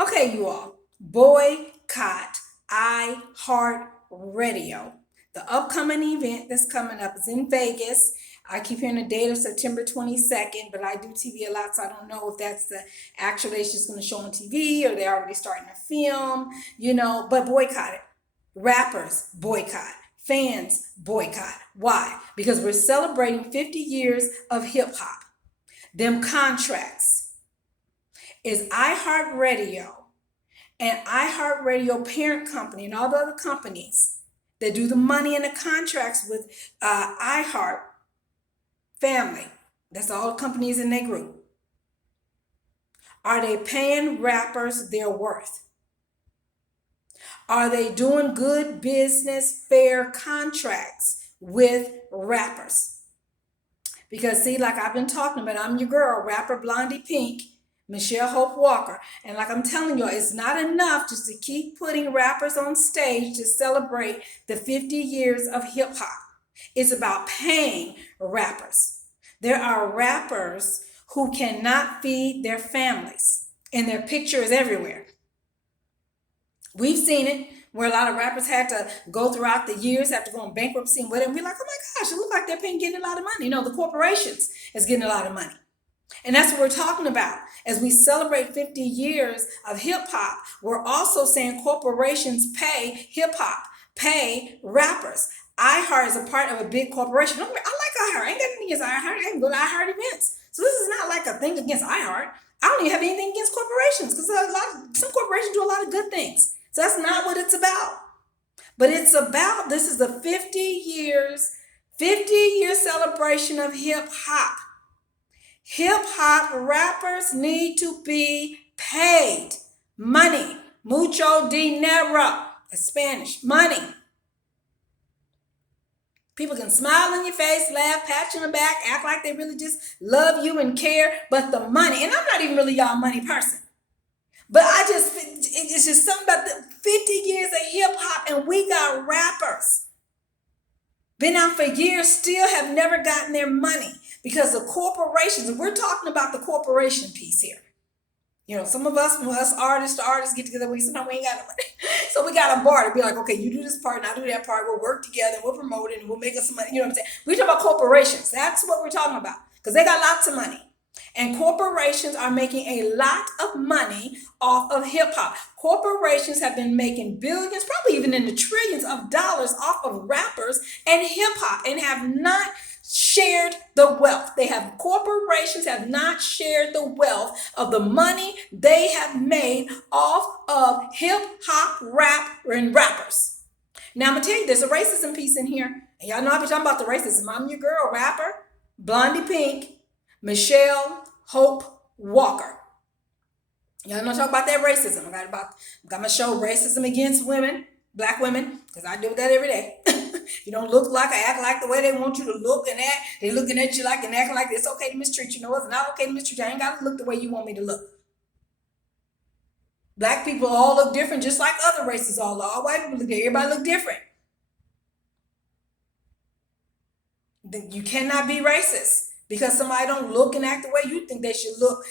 Okay, you all, boycott iHeartRadio. The upcoming event that's coming up is in Vegas. I keep hearing the date of September 22nd, but I do TV a lot, so I don't know if that's the actual date it's just going to show on TV or they're already starting to film, but boycott it. Rappers boycott. Fans boycott. Why? Because we're celebrating 50 years of hip hop. Them contracts is iHeartRadio and iHeartRadio parent company and all the other companies that do the money and the contracts with iHeart family. That's all the companies in their group. Are they paying rappers their worth? Are they doing good business, fair contracts with rappers? Because see, like I've been talking about, I'm your girl, rapper Blondie Pink, Michelle Hope Walker. And like I'm telling y'all, it's not enough just to keep putting rappers on stage to celebrate the 50 years of hip hop. It's about paying rappers. There are rappers who cannot feed their families, and their picture is everywhere. We've seen it where a lot of rappers had to go throughout the years, have to go in bankruptcy and whatever. And we're like, oh my gosh, it looks like they're getting a lot of money. The corporations is getting a lot of money. And that's what we're talking about. As we celebrate 50 years of hip hop, we're also saying corporations pay hip hop, pay rappers. iHeart is a part of a big corporation. I like iHeart. I ain't got anything against iHeart. I can go to iHeart events. So this is not like a thing against iHeart. I don't even have anything against corporations because some corporations do a lot of good things. So that's not what it's about. But it's about, this is the 50-year celebration of hip hop. Hip hop rappers need to be paid money. Mucho dinero. That's Spanish. Money. People can smile in your face, laugh, pat you on the back, act like they really just love you and care, but the money, and I'm not even really y'all money person. But it's just something about the 50 years of hip hop, and we got rappers. Been out for years, still have never gotten their money because the corporations, and we're talking about the corporation piece here. Some of us, artists to artists get together, sometimes we ain't got no money. So we got a bar to be like, okay, you do this part and I do that part. We'll work together, we'll promote it, and we'll make us some money. You know what I'm saying? We talk about corporations. That's what we're talking about because they got lots of money. And corporations are making a lot of money off of hip hop. Corporations have been making billions, probably even in the trillions of dollars off of rappers and hip hop and have not shared the wealth. Corporations have not shared the wealth of the money they have made off of hip hop, rap, and rappers. Now I'm gonna tell you, there's a racism piece in here. And y'all know I be talking about the racism. I'm your girl, rapper, Blondie Pink, Michelle Hope Walker. Y'all know talk about that racism. I got my show Racism Against Women, Black women, because I do that every day. You don't look like or act like the way they want you to look and act. They looking at you like and acting like it's okay to mistreat you. No, it's not okay to mistreat you. I ain't got to look the way you want me to look. Black people all look different, just like other races all look. All white people look different. Everybody look different. You cannot be racist because somebody don't look and act the way you think they should look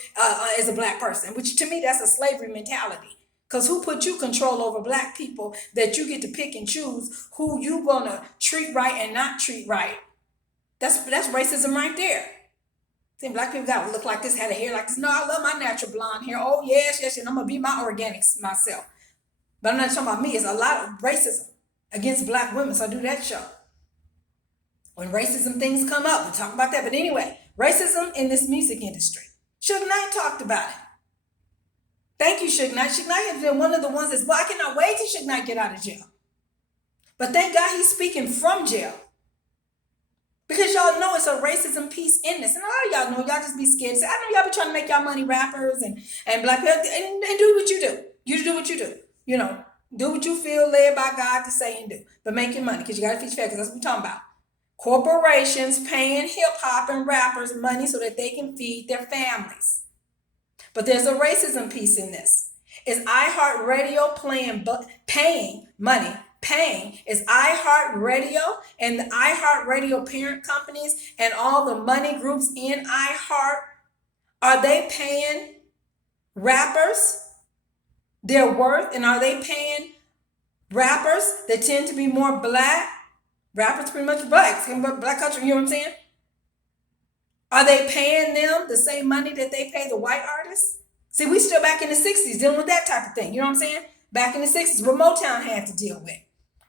as a black person, which to me, that's a slavery mentality. Because who put you control over black people that you get to pick and choose who you gonna treat right and not treat right? That's racism right there. See, black people gotta look like this, had a hair like this. No, I love my natural blonde hair. Oh yes, and I'm gonna be my organics myself. But I'm not talking about me. It's a lot of racism against black women, so I do that show. When racism things come up, we talk about that. But anyway, racism in this music industry. Suge Knight talked about it. Thank you, Suge Knight. Suge Knight has been one of the ones that's, well, I cannot wait till Suge Knight get out of jail. But thank God he's speaking from jail. Because y'all know it's a racism piece in this. And a lot of y'all know, y'all just be scared. Say, I know y'all be trying to make y'all money rappers and black people and do what you do. You do what you do. Do what you feel led by God to say and do. But make your money because you got to feed your family because that's what we're talking about. Corporations paying hip hop and rappers money so that they can feed their families. But there's a racism piece in this. Is iHeartRadio paying money? Is iHeartRadio and the iHeartRadio parent companies and all the money groups in iHeart, are they paying rappers their worth, and are they paying rappers that tend to be more black? Rappers pretty much black, black country, you know what I'm saying? Are they paying them the same money that they pay the white artists? See, we still back in the 60s dealing with that type of thing, you know what I'm saying? Back in the 60s, what Motown had to deal with,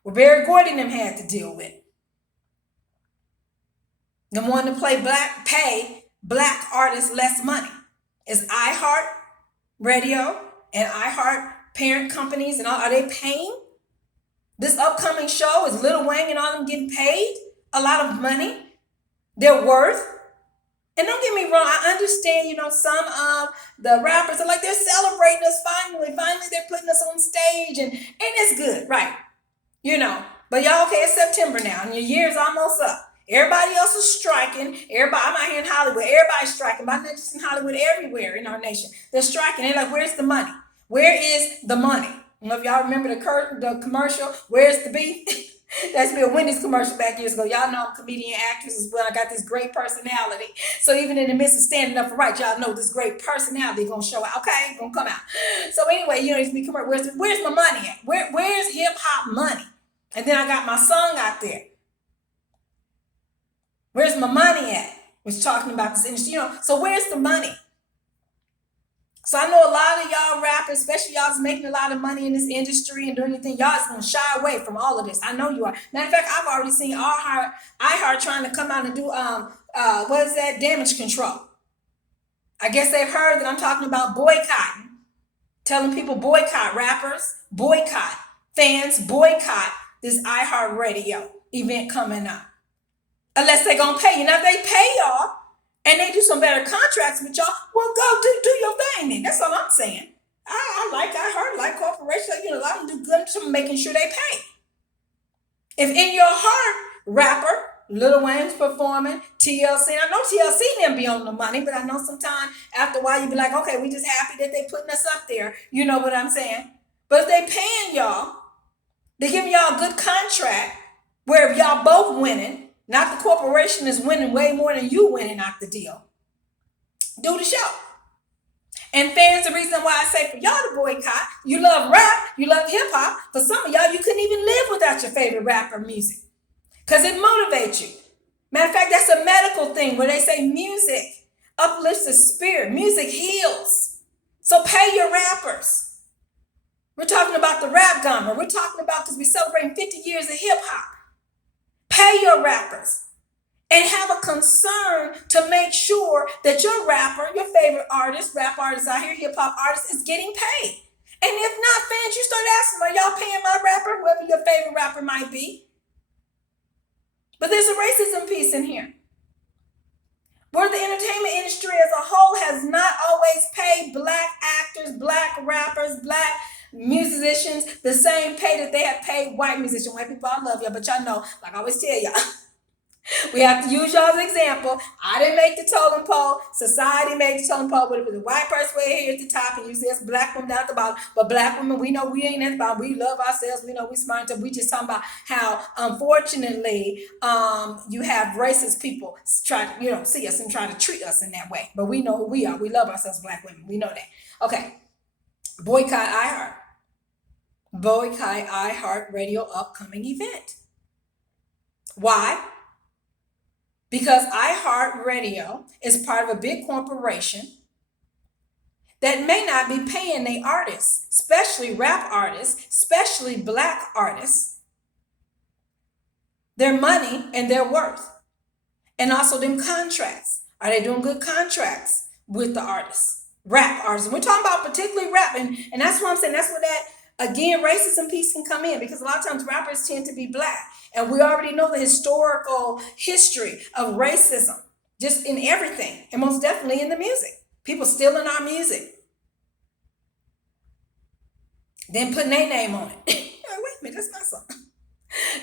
what Barry Gordy and them had to deal with. The one to pay black artists less money. Is iHeartRadio and iHeart parent companies and all, are they paying? This upcoming show, is Lil Wayne and all them getting paid a lot of money? Their worth? And don't get me wrong, I understand, some of the rappers are like, they're celebrating us finally. Finally, they're putting us on stage, and it's good, right? But y'all, okay, it's September now, and your year's almost up. Everybody else is striking. I'm out here in Hollywood. Everybody's striking, but not just in Hollywood, everywhere in our nation. They're striking. They're like, where's the money? Where is the money? I don't know if y'all remember the commercial, Where's the Beef? That's been a Wendy's commercial back years ago. Y'all know I'm a comedian actress as well. I got this great personality. So even in the midst of standing up for right, y'all know this great personality gonna show out. Okay, gonna come out. So anyway, it's me commercial. Where's my money at? Where's hip hop money? And then I got my song out there. Where's my money at? Was talking about this industry, So where's the money? So I know a lot of y'all rappers, especially y'all, is making a lot of money in this industry and doing anything. Y'all is going to shy away from all of this. I know you are. Matter of fact, I've already seen iHeart trying to come out and do what is that? Damage control. I guess they've heard that I'm talking about boycotting, telling people boycott rappers, boycott fans, boycott this iHeartRadio event coming up. Unless they're going to pay you. Now, if they pay y'all and they do some better contracts with y'all, well, go do your thing then. That's all I'm saying. I heard corporations, a lot of them do good to making sure they pay. If in your heart, rapper, Lil Wayne's performing, TLC, I know TLC didn't be on the money, but I know sometimes after a while you be like, okay, we just happy that they putting us up there. You know what I'm saying? But if they paying y'all, they giving y'all a good contract where if y'all both winning, not the corporation is winning way more than you winning out the deal, do the show. And fans, the reason why I say for y'all to boycott, you love rap, you love hip hop. For some of y'all, you couldn't even live without your favorite rapper music because it motivates you. Matter of fact, that's a medical thing where they say music uplifts the spirit. Music heals. So pay your rappers. We're talking about the rap genre. We're talking about, because we're celebrating 50 years of hip hop. Pay your rappers and have a concern to make sure that your rapper, your favorite artist, rap artist out here, hip hop artist, is getting paid. And if not, fans, you start asking, are y'all paying my rapper, whoever your favorite rapper might be? But there's a racism piece in here, where the entertainment industry as a whole has not always paid black actors, black rappers, black musicians the same pay that they have paid white musicians. White people, I love y'all, but y'all know, like I always tell y'all, we have to use y'all as an example. I didn't make the totem pole. Society made the totem pole. But it was a white person way here at the top, and you see us black women down at the bottom. But black women, we know we ain't at the bottom. We love ourselves. We know we smart. We just talking about how, unfortunately, you have racist people try to, see us and try to treat us in that way. But we know who we are. We love ourselves, black women. We know that. Okay. Boycott iHeart. Boycott iHeartRadio upcoming event. Why? Because iHeartRadio is part of a big corporation that may not be paying their artists, especially rap artists, especially black artists, their money and their worth. And also them contracts. Are they doing good contracts with the artists? Rap artists. And we're talking about particularly rap. And that's what I'm saying. That's where that, again, racism piece can come in, because a lot of times rappers tend to be black. And we already know the historical history of racism, just in everything, and most definitely in the music. People stealing our music, then putting their name on it. Wait a minute, that's my song.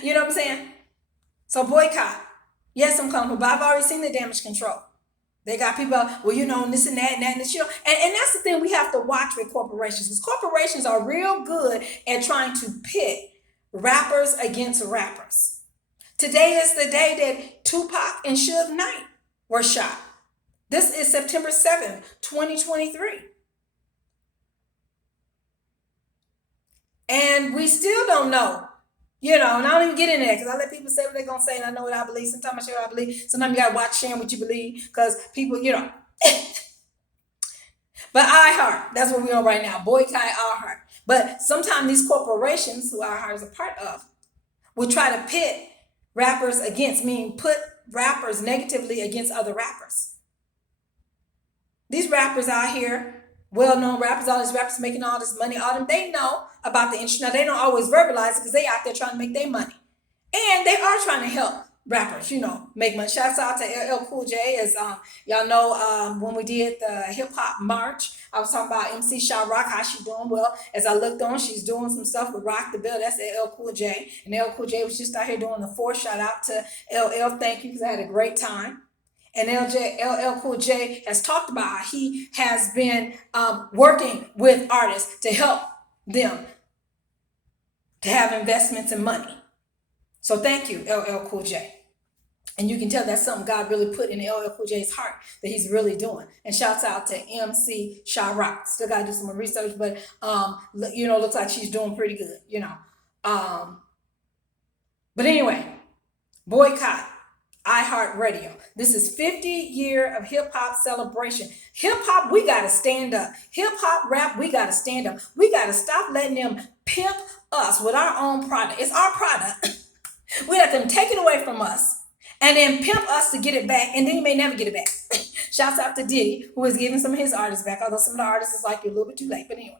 You know what I'm saying? So boycott. Yes, I'm comfortable, but I've already seen the damage control. They got people, this and that and that and this, and that's the thing we have to watch with corporations, because corporations are real good at trying to pit rappers against rappers. Today is the day that Tupac and Suge Knight were shot. This is September 7th, 2023. And we still don't know. And I don't even get in there because I let people say what they're going to say and I know what I believe. Sometimes I share what I believe. Sometimes you got to watch sharing what you believe because people. But iHeart, that's what we're on right now. Boycott iHeart. But sometimes these corporations, who iHeart is a part of, will try to pit rappers against, meaning put rappers negatively against other rappers. These rappers out here, well-known rappers, all these rappers making all this money, all them, they know about the industry. Now, they don't always verbalize it because they out there trying to make their money. And they are trying to help rappers, make money. Shouts out to LL Cool J, as y'all know, when we did the hip hop march, I was talking about MC Sha Rock, how she doing. Well, as I looked on, she's doing some stuff with Rock the Bell. That's LL Cool J, and LL Cool J was just out here doing the 4. Shout out to LL, thank you, because I had a great time. And LL Cool J has talked about how he has been working with artists to help them to have investments and money. So thank you, LL Cool J. And you can tell that's something God really put in LL Cool J's heart that he's really doing. And shouts out to MC Sha Rock. Still got to do some more research, but looks like she's doing pretty good. But anyway, boycott iHeartRadio. This is 50 year of hip hop celebration. Hip hop, we got to stand up. Hip hop rap, we got to stand up. We got to stop letting them pimp us with our own product. It's our product. We let them take it away from us and then pimp us to get it back, and then you may never get it back. Shouts out to Diddy, who is giving some of his artists back, although some of the artists is like, you're a little bit too late, but anyway,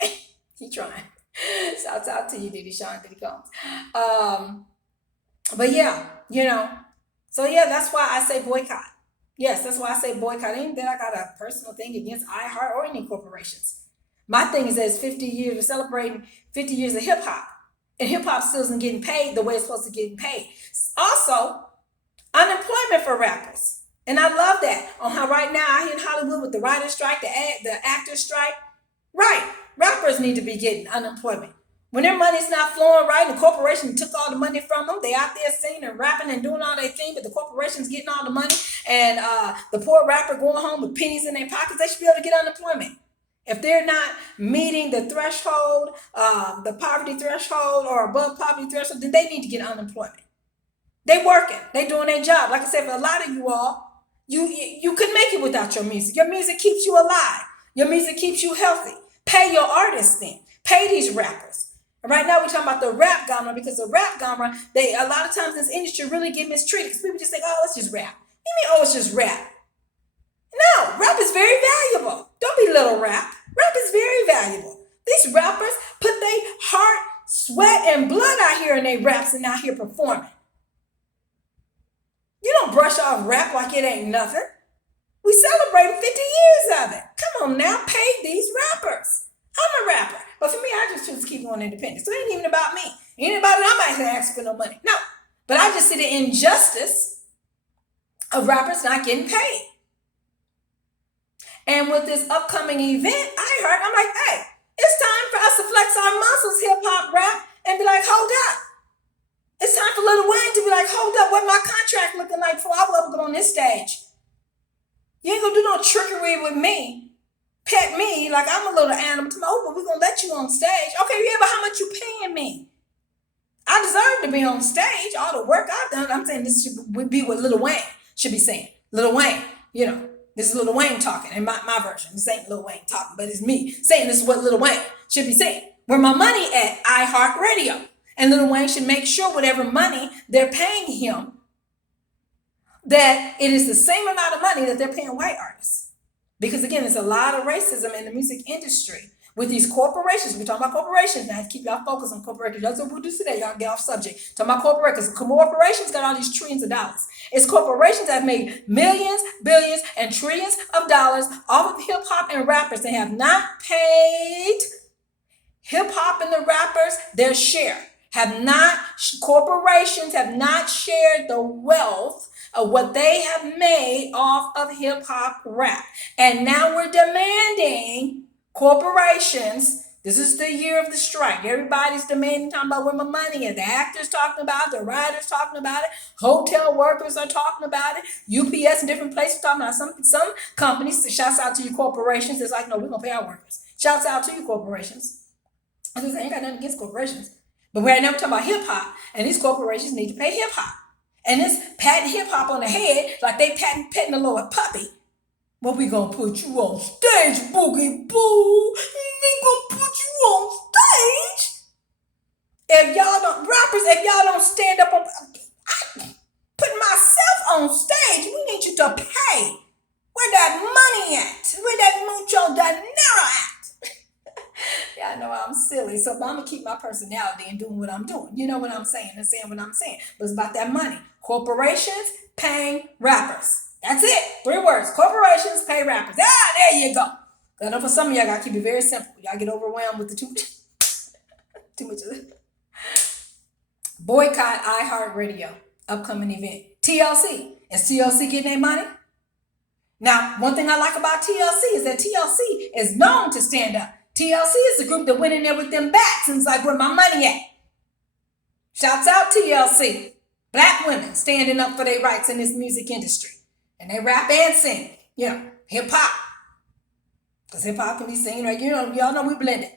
he trying. Shouts out to you, Diddy, Sean Diddy Combs. But yeah, so yeah, that's why I say boycott. Yes, that's why I say boycott. Ain't that I got a personal thing against iHeart or any corporations. My thing is that it's 50 years, we're celebrating 50 years of hip hop, and hip hop still isn't getting paid the way it's supposed to get paid. Also, unemployment for rappers. And I love that. On how right now out here in Hollywood with the writer's strike, the actor's strike. Right. Rappers need to be getting unemployment. When their money's not flowing right, and the corporation took all the money from them, they out there singing and rapping and doing all their thing, but the corporation's getting all the money, and the poor rapper going home with pennies in their pockets, they should be able to get unemployment. If they're not meeting the threshold, the poverty threshold or above poverty threshold, then they need to get unemployment. They working. They doing their job. Like I said, for a lot of you all, you couldn't make it without your music. Your music keeps you alive. Your music keeps you healthy. Pay your artists then. Pay these rappers. And right now we're talking about the rap genre, because the rap genre, a lot of times this industry really get mistreated because people just think, oh, it's just rap. You mean, oh, it's just rap? No, rap is very valuable. Don't belittle rap. Rap is very valuable. These rappers put their heart, sweat, and blood out here in their raps and out here performing. You don't brush off rap like it ain't nothing. We celebrating 50 years of it. Come on now, pay these rappers. I'm a rapper. But for me, I just choose to keep on independent. So it ain't even about me. It ain't about it. I'm actually asking for no money. No. But I just see the injustice of rappers not getting paid. And with this upcoming event, I'm like, hey, it's time for us to flex our muscles, hip hop rap, and be like, hold up. It's time for Lil Wayne to be like, hold up, what my contract looking like before I will ever go on this stage? You ain't gonna do no trickery with me. Pet me like I'm a little animal. Oh, but we're gonna let you on stage. Okay, yeah, but how much you paying me? I deserve to be on stage. All the work I've done. I'm saying this should be what Lil Wayne should be saying. Lil Wayne, this is Lil Wayne talking in my version. This ain't Lil Wayne talking, but it's me saying this is what Lil Wayne should be saying. Where my money at? iHeartRadio. And Lil Wayne should make sure whatever money they're paying him, that it is the same amount of money that they're paying white artists. Because again, there's a lot of racism in the music industry with these corporations. We're talking about corporations now. Keep y'all focused on corporations. That's what we'll do today. Y'all get off subject. Talking about corporations. Corporations got all these trillions of dollars. It's corporations that have made millions, billions, and trillions of dollars off of hip hop and rappers. They have not paid hip hop and the rappers their share. Corporations have not shared the wealth of what they have made off of hip hop rap. And now we're demanding corporations. This is the year of the strike. Everybody's demanding, talking about where my money is. The actors talking about it, the writers talking about it, hotel workers are talking about it, UPS and different places talking about it. Some companies, shouts out to you corporations, it's like, no, we're going to pay our workers. Shouts out to you corporations. I just ain't got nothing against corporations. But we're now talking about hip hop, and these corporations need to pay hip hop. And this patting hip hop on the head like they petting a little puppy. What we gonna put you on stage, Boogie Boo? We gonna put you on stage? If y'all don't rappers, if y'all don't stand up, I put myself on stage. We need you to pay. Where that money at? Where that mucho dinero at? Yeah, I know I'm silly, so I'm gonna keep my personality and doing what I'm doing. You know what I'm saying and saying what I'm saying. But it's about that money. Corporations paying rappers. That's it. 3 words. Corporations pay rappers. Ah, there you go. I know for some of y'all gotta keep it very simple. Y'all get overwhelmed with the too much of it. Boycott iHeartRadio upcoming event. TLC. Is TLC getting their money? Now, one thing I like about TLC is that TLC is known to stand up. TLC is the group that went in there with them bats and was like, where my money at? Shouts out TLC. Black women standing up for their rights in this music industry. And they rap and sing. You know, hip hop. Because hip hop can be seen, right? You know, y'all know we blended.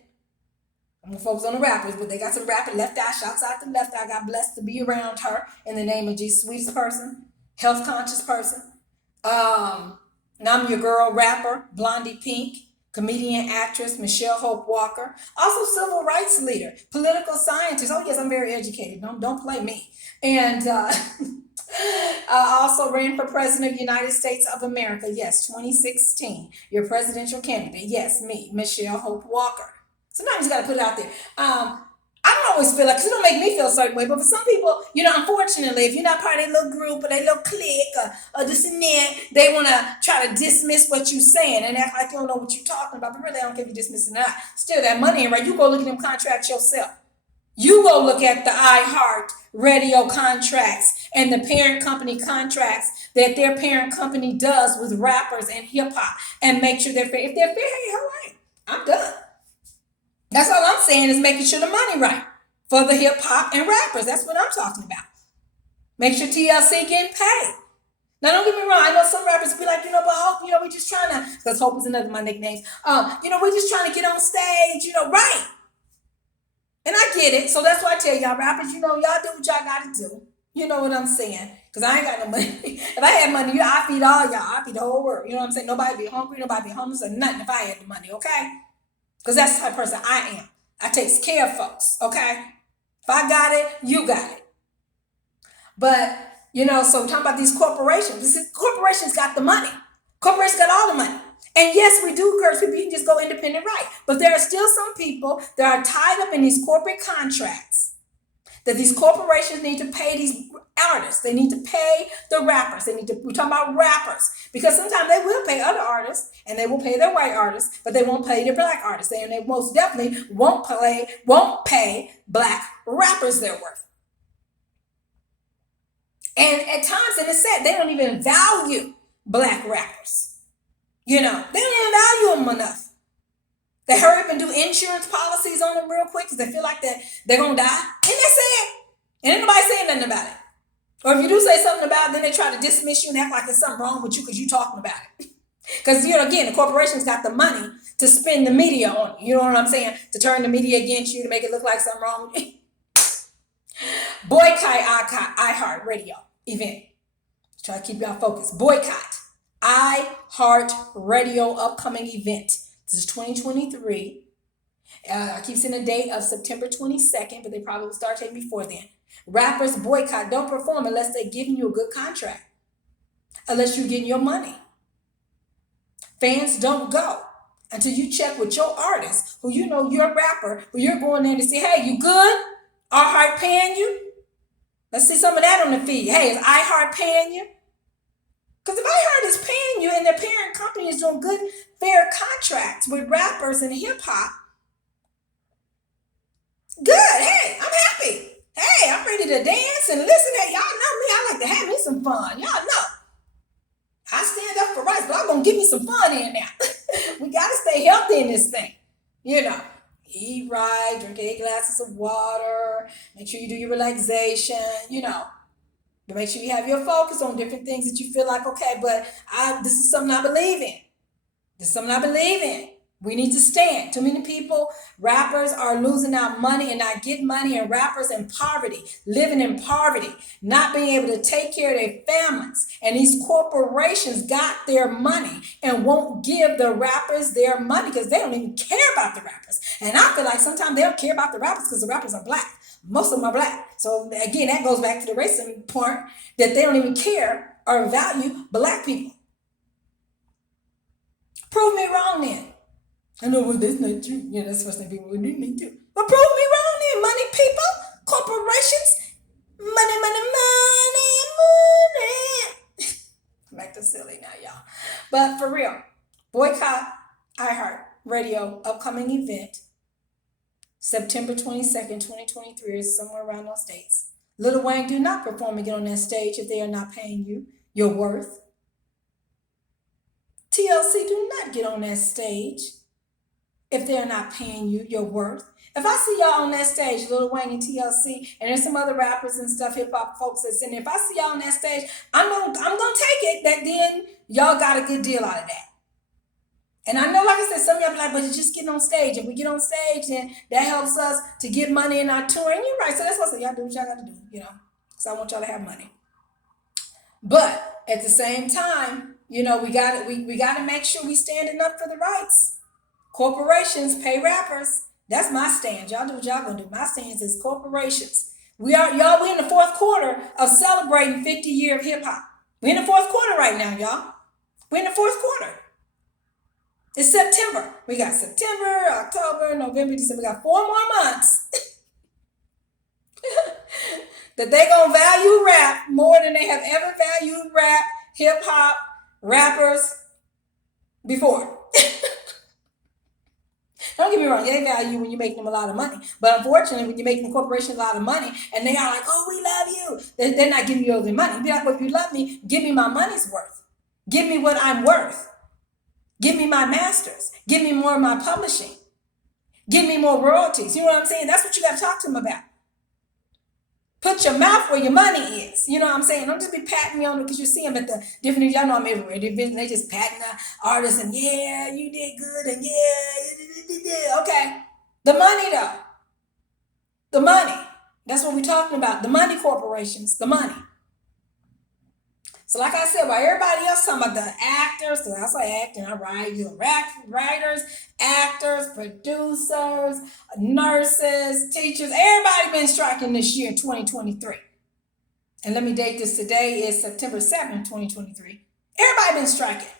I'm gonna focus on the rappers, but they got some rapping. Left Eye, shouts out to Left Eye. I got blessed to be around her in the name of Jesus. Sweetest person, health conscious person. And I'm your girl rapper, Blondie Pink, comedian, actress, Michelle Hope Walker, also civil rights leader, political scientist. Oh yes, I'm very educated. Don't play me. And I also ran for president of the United States of America. Yes, 2016. Your presidential candidate. Yes, me, Michelle Hope Walker. Sometimes you got to put it out there. I don't always feel like, because it don't make me feel a certain way, but for some people, you know, unfortunately, if you're not part of their little group or their little clique or this and that, they want to try to dismiss what you're saying and act like you don't know what you're talking about, but really, I don't care if you dismiss it or not. Still, that money ain't right. You go look at them contracts yourself. You go look at the iHeartRadio contracts and the parent company contracts that their parent company does with rappers and hip hop and make sure they're fair. If they're fair, hey, all right, I'm done. That's all I'm saying is making sure the money right for the hip hop and rappers. That's what I'm talking about. Make sure TLC getting paid. Now, don't get me wrong. I know some rappers be like, but Hope, we're just trying to, because Hope is another of my nicknames. We're just trying to get on stage, right. And I get it. So that's why I tell y'all rappers, y'all do what y'all got to do. You know what I'm saying? Because I ain't got no money. If I had money, I feed all y'all. I feed the whole world. You know what I'm saying? Nobody be hungry. Nobody be homeless or nothing if I had the money, okay? Because that's the type of person I am. I takes care of folks, okay? If I got it, you got it. But, so we're talking about these corporations. Corporations got the money. Corporations got all the money. And yes, we do encourage people, you can just go independent, right? But there are still some people that are tied up in these corporate contracts that these corporations need to pay these artists. They need to pay the rappers. We're talking about rappers. Because sometimes they will pay other artists and they will pay their white artists, but they won't pay the black artists. And they most definitely won't pay black rappers their worth. And at times, and it's sad, they don't even value black rappers. They don't even value them enough. They hurry up and do insurance policies on them real quick because they feel like they're going to die. And that's it. And ain't nobody saying nothing about it. Or if you do say something about it, then they try to dismiss you and act like there's something wrong with you because you're talking about it. Because, again, the corporations got the money to spend the media on you. You know what I'm saying? To turn the media against you, to make it look like something wrong with you. Boycott iHeartRadio event. Try to keep y'all focused. Boycott iHeartRadio upcoming event. This is 2023. I keep saying the date of September 22nd, but they probably will start taking before then. Rappers boycott, don't perform unless they're giving you a good contract. Unless you're getting your money. Fans don't go until you check with your artist, who your rapper, who you're going there to say, hey, you good? iHeart paying you? Let's see some of that on the feed. Hey, is iHeart paying you? Because if iHeart is paying you and their parent company is doing good, fair contracts with rappers and hip-hop, good. Hey, I'm happy. Hey, I'm ready to dance and listen. Hey, y'all know me. I like to have me some fun. Y'all know. I stand up for rights, but I'm going to give me some fun in there. We got to stay healthy in this thing. Eat right, drink 8 glasses of water, make sure you do your relaxation, But make sure you have your focus on different things that you feel like, okay, but this is something I believe in. We need to stand. Too many people, rappers are losing out money and not getting money, and rappers in poverty, living in poverty, not being able to take care of their families. And these corporations got their money and won't give the rappers their money because they don't even care about the rappers. And I feel like sometimes they don't care about the rappers because the rappers are black. Most of them are black. So again, that goes back to the racism point that they don't even care or value black people. Prove me wrong then. I know, well, that's not true. Yeah, that's supposed to be what they need to. But prove me wrong then, money people, corporations, money, money, money, money. I'm acting silly now, y'all. But for real, boycott iHeartRadio upcoming event, September 22nd, 2023, is somewhere around those dates. Lil Wayne, do not perform again on that stage if they are not paying you your worth. TLC, do not get on that stage if they're not paying you your worth. If I see y'all on that stage, Lil Wayne and TLC, and there's some other rappers and stuff, hip hop folks that's in there, if I see y'all on that stage, I'm gonna take it that then y'all got a good deal out of that. And I know, like I said, some of y'all be like, but you're just getting on stage. If we get on stage, then that helps us to get money in our tour. And you're right. So that's what I said. Y'all do what y'all got to do, because I want y'all to have money. But at the same time, we got to make sure we standing up for the rights. Corporations pay rappers. That's my stand. Y'all do what y'all gonna do. My stance is corporations. We in the fourth quarter of celebrating 50 years of hip hop. We in the fourth quarter right now, y'all. We in the fourth quarter. It's September. We got September, October, November, December. We got 4 more months that they gonna value rap more than they have ever valued rap, hip hop, rappers before. Don't get me wrong, they value when you make them a lot of money. But unfortunately, when you make them corporations a lot of money and they are like, oh, we love you, they're not giving you all their money. Be like, well, if you love me, give me my money's worth. Give me what I'm worth. Give me my masters. Give me more of my publishing. Give me more royalties. You know what I'm saying? That's what you got to talk to them about. Put your mouth where your money is. You know what I'm saying? Don't just be patting me on it because you see them at the different, y'all know I'm everywhere. They just patting the artists and yeah, you did good and yeah, okay. The money though. The money. That's what we're talking about. The money corporations, the money. So like I said, while everybody else talking about the actors, because I say acting, I write, writers, actors, producers, nurses, teachers, everybody been striking this year in 2023. And let me date this, today is September 7th, 2023. Everybody been striking.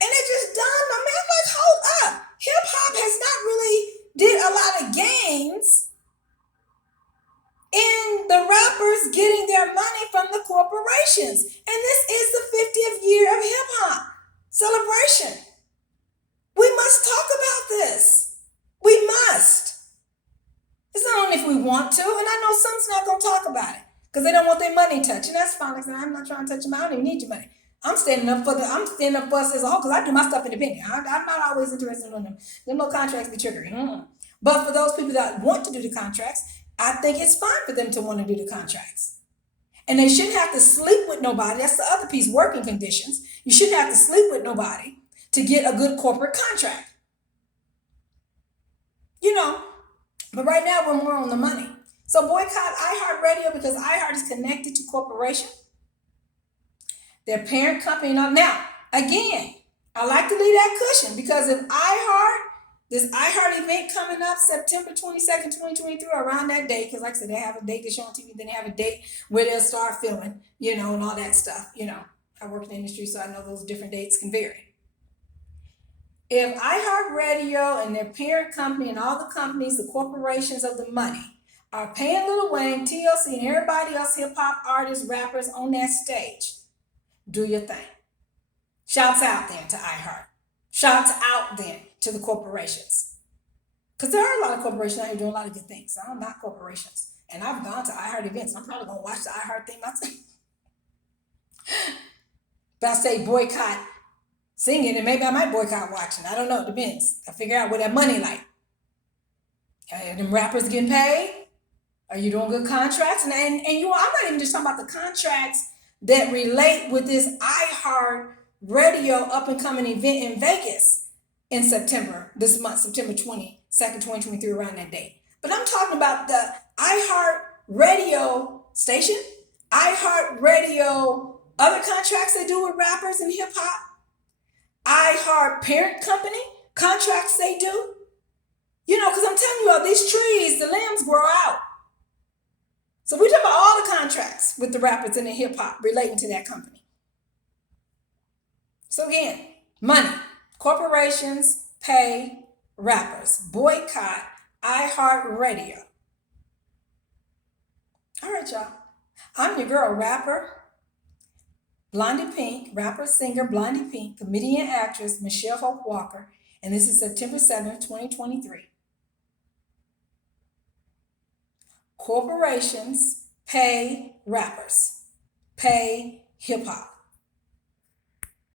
And they're just done. I mean, I'm like, hold up. Hip hop has not really did a lot of gains in the rappers getting their money from the corporations. And this is the 50th year of hip hop celebration. We must talk about this. We must. It's not only if we want to, and I know some's not going to talk about it because they don't want their money touched. And that's fine. Like I said, I'm not trying to touch them. I don't even need your money. I'm standing up for us as a whole because I do my stuff independently. I'm not always interested in them. Them no contracts be triggering. But for those people that want to do the contracts, I think it's fine for them to want to do the contracts. And they shouldn't have to sleep with nobody. That's the other piece, working conditions. You shouldn't have to sleep with nobody to get a good corporate contract. But right now we're more on the money. So boycott iHeartRadio because iHeart is connected to corporation. Their parent company. Now, again, I like to leave that cushion because if this iHeart event coming up September 22nd, 2023, around that date, because like I said, they have a date to show on TV, then they have a date where they'll start filming, and all that stuff. I work in the industry, so I know those different dates can vary. If iHeartRadio and their parent company and all the companies, the corporations of the money, are paying Lil Wayne, TLC, and everybody else, hip-hop artists, rappers on that stage, do your thing. Shouts out then to iHeart. Shouts out then to the corporations. Because there are a lot of corporations out here doing a lot of good things. So I'm not corporations. And I've gone to iHeart events. I'm probably going to watch the iHeart thing myself. But I say boycott singing, and maybe I might boycott watching. I don't know. It depends. I figure out what that money like. Are them rappers getting paid? Are you doing good contracts? And I'm not even just talking about the contracts that relate with this iHeart Radio up and coming event in Vegas. in September, this month, September 22nd, 2023, around that date. But I'm talking about the iHeartRadio station, iHeartRadio, other contracts they do with rappers and hip hop, iHeart parent company contracts they do. Because I'm telling you all, these trees, the limbs grow out. So we talk about all the contracts with the rappers and the hip hop relating to that company. So again, money. Corporations pay rappers. Boycott iHeartRadio. All right, y'all. I'm your girl, rapper Blondie Pink, rapper, singer Blondie Pink, comedian, actress Michelle Hope Walker, and this is September 7th, 2023. Corporations pay rappers, pay hip hop.